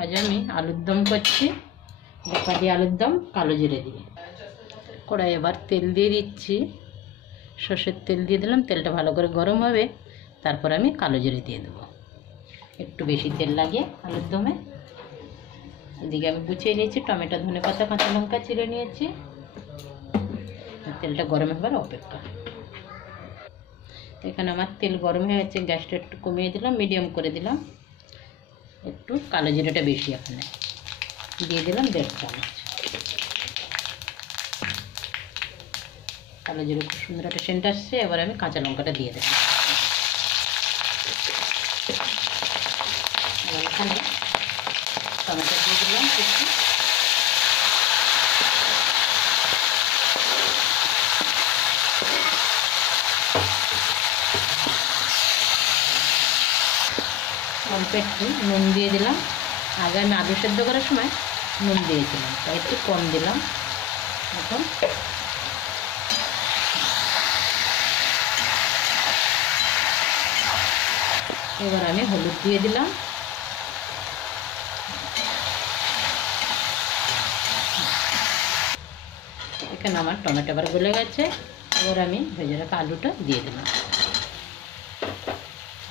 আজ আমি আলুর দম করছি, নেপালি আলুর দম কালো জিরে দিয়ে। কড়াই এবার তেল দিয়ে দিচ্ছি, সর্ষের তেল দিয়ে দিলাম। তেলটা ভালো করে গরম হবে, তারপর আমি কালো জিরে দিয়ে দেবো। একটু বেশি তেল লাগে আলুর দমে। এদিকে আমি গুছিয়ে নিয়েছি টমেটো, ধনেপাতা, কাঁচা লঙ্কা চিড়ে নিয়েছি। তেলটা গরম হবার অপেক্ষা। এখানে আমার তেল গরম হয়ে গেছে, গ্যাসটা একটু কমিয়ে দিলাম, মিডিয়াম করে দিলাম। একটু কালো জিরেটা বেশি এখানে দিয়ে দিলাম, 1.5 চামচ কালো জিরে। খুব সুন্দর একটা সেন্ট আসছে। এবার আমি কাঁচা লঙ্কাটা দিয়ে দেবো। এখানে টমেটো দিয়ে দিলাম একটু। অল্প একটু নুন দিয়ে দিলাম। আগে আমি আলু সেদ্ধ করার সময় নুন দিয়েছিলাম, তাই একটু কম দিলাম এখন। এবার আমি হলুদ দিয়ে দিলাম। এখানে আমার টমেটো আবার গলে গেছে। এবার আমি ভেজে রাখা আলুটা দিয়ে দিলাম।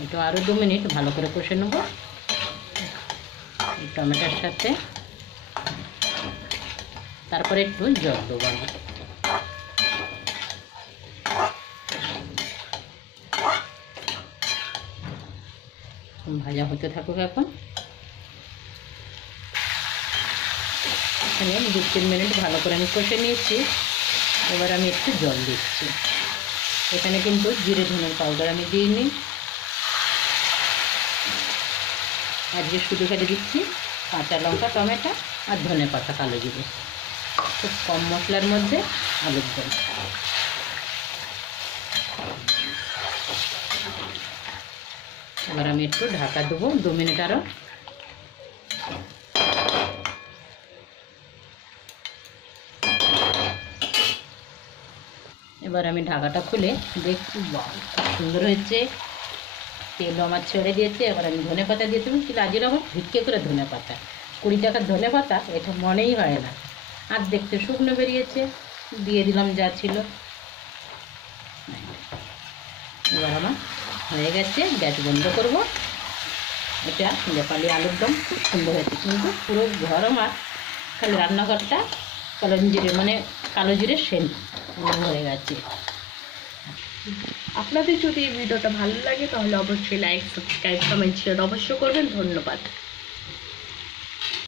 একটু আরও 2 মিনিট ভালো করে কষে নেব টমেটোর সাথে। তারপরে একটু জল দেবো আমি। ভাজা হতে থাকুক। এখন এখানে 2-3 মিনিট ভালো করে আমি কষে নিয়েছি। এবার আমি একটু জল দিচ্ছি। এখানে কিন্তু জিরে ধনের পাউডার আমি দিইনি, আজকে শুধু ফেলে দিচ্ছি কাঁচা লঙ্কা, টমেটো আর ধনেপাতা, কালো জিরে। খুব কম মশলার মধ্যে আলুর দম। এবার আমি একটু ঢাকা দেবো 2 মিনিট আরও। এবার আমি ঢাকাটা খুলে দেখছি, বাহ খুব সুন্দর হয়েছে, তেলও আমার ছেড়ে দিয়েছে। এবার আমি ধনেপাতা দিয়ে দেবো। কিন্তু আজের আবার ভিক্ষে করে ধনেপাতা, 20 টাকার ধনেপাতা, এটা মনেই হয় না। আর দেখতে শুকনো বেরিয়েছে, দিয়ে দিলাম যা ছিল। এবার আমার হয়ে গেছে, গ্যাস বন্ধ করব। এটা নেপালি আলুর দম খুব সুন্দর হয়েছে, কিন্তু পুরো ঘর আমার, খালি রান্নাঘরটা কালো জিরে, মানে কালো জিরের সেন্ট হয়ে গেছে। আপনাদের যদি এই ভিডিওটা ভালো লাগে তাহলে অবশ্যই লাইক, সাবস্ক্রাইব, কমেন্ট, শেয়ার অবশ্যই করবেন। ধন্যবাদ।